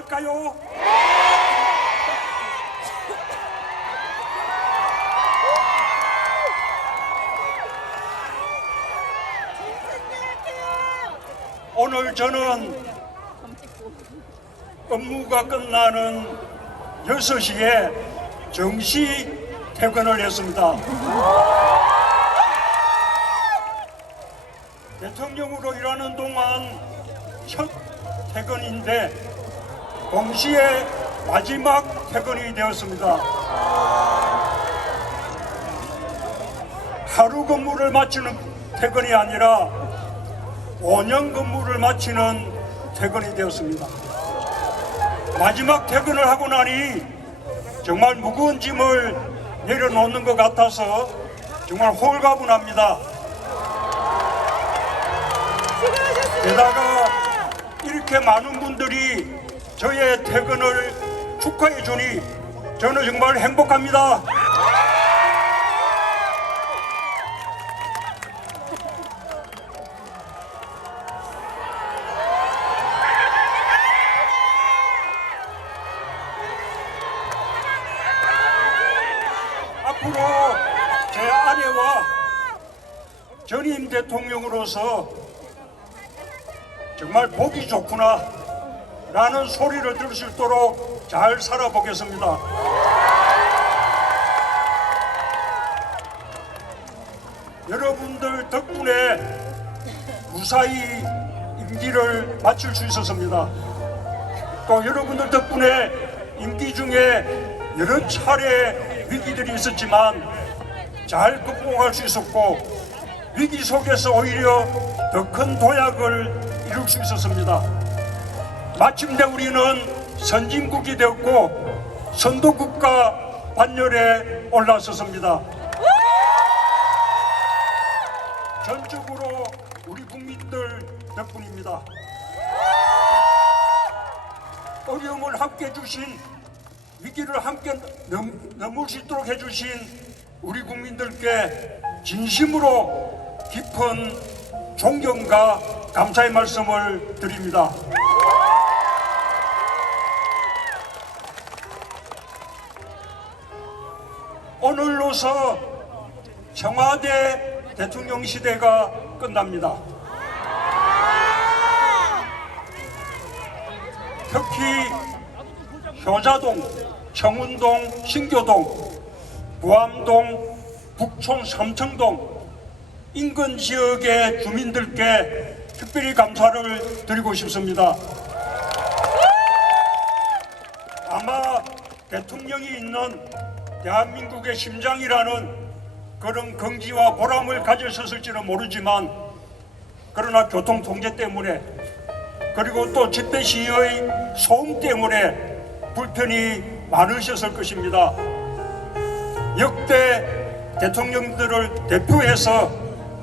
다시 출마할까요? 오늘 저는 업무가 끝나는 6시에 정시 퇴근을 했습니다. 대통령으로 일하는 동안 첫 퇴근인데 동시에 마지막 퇴근이 되었습니다. 하루 근무를 마치는 퇴근이 아니라 5년 근무를 마치는 퇴근이 되었습니다. 마지막 퇴근을 하고 나니 정말 무거운 짐을 내려놓는 것 같아서 정말 홀가분합니다. 게다가 이렇게 많은 분들이 저의 퇴근을 축하해 주니 저는 정말 행복합니다. 앞으로 제 아내와 전임 대통령으로서 정말 보기 좋구나 라는 소리를 들을 수 있도록 잘 살아보겠습니다. 여러분들 덕분에 무사히 임기를 마칠 수 있었습니다. 또 여러분들 덕분에 임기 중에 여러 차례 위기들이 있었지만 잘 극복할 수 있었고 위기 속에서 오히려 더 큰 도약을 이룰 수 있었습니다. 마침내 우리는 선진국이 되었고 선도국가 반열에 올라섰습니다. 전적으로 우리 국민들 덕분입니다. 어려움을 함께 해주신 위기를 함께 넘, 넘을 수 있도록 해주신 우리 국민들께 진심으로 깊은 존경과 감사의 말씀을 드립니다. 오늘로서 청와대 대통령 시대가 끝납니다. 특히 효자동, 청운동, 신교동, 부암동, 북촌 삼청동 인근 지역의 주민들께 특별히 감사를 드리고 싶습니다. 아마 대통령이 있는 대한민국의 심장이라는 그런 긍지와 보람을 가지셨을지는 모르지만 그러나 교통 통제 때문에 그리고 또 집회 시의 소음 때문에 불편이 많으셨을 것입니다. 역대 대통령들을 대표해서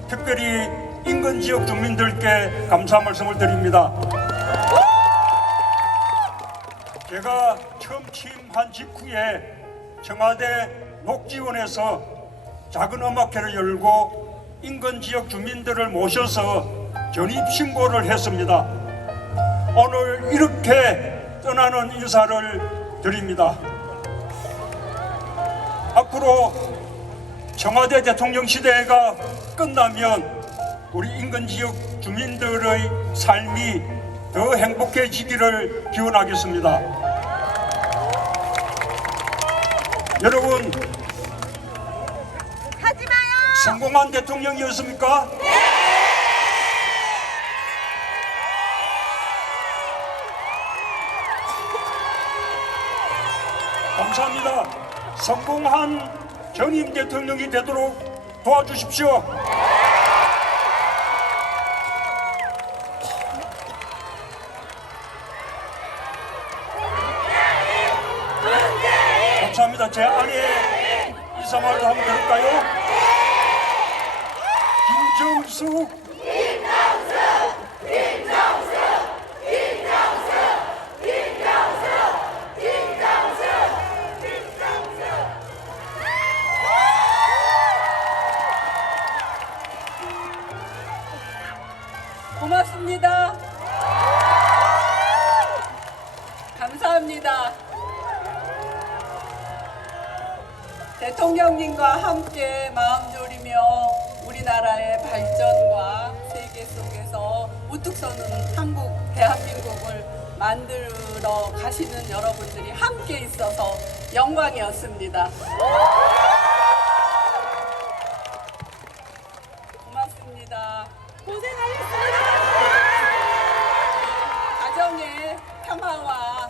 특별히 인근 지역 주민들께 감사 말씀을 드립니다. 제가 처음 취임한 직후에 청와대 녹지원에서 작은 음악회를 열고 인근 지역 주민들을 모셔서 전입 신고를 했습니다. 오늘 이렇게 떠나는 인사를 드립니다. 앞으로 청와대 대통령 시대가 끝나면 우리 인근 지역 주민들의 삶이 더 행복해지기를 기원하겠습니다. 여러분 하지 마요. 성공한 대통령이었습니까? 감사합니다. 성공한 전임 대통령이 되도록 도와주십시오. 감사합니다. 제 아내 인사말도 한번 들을까요? 김정숙 고맙습니다. 대통령님과 함께 마음 졸이며 우리나라의 발전과 세계 속에서 우뚝 서는 한국, 대한민국을 만들어 가시는 여러분들이 함께 있어서 영광이었습니다. 고맙습니다. 가정의 평화와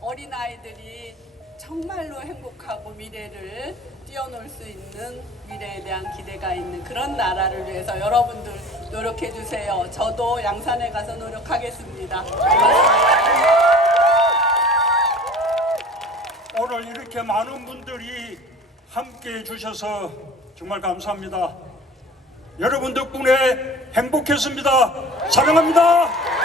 어린아이들이 정말로 행복하고 미래를 뛰어놀 수 있는 미래에 대한 기대가 있는 그런 나라를 위해서 여러분들 노력해 주세요. 저도 양산에 가서 노력하겠습니다. 고맙습니다. 오늘 이렇게 많은 분들이 함께 해 주셔서 정말 감사합니다. 여러분 덕분에 행복했습니다. 사랑합니다.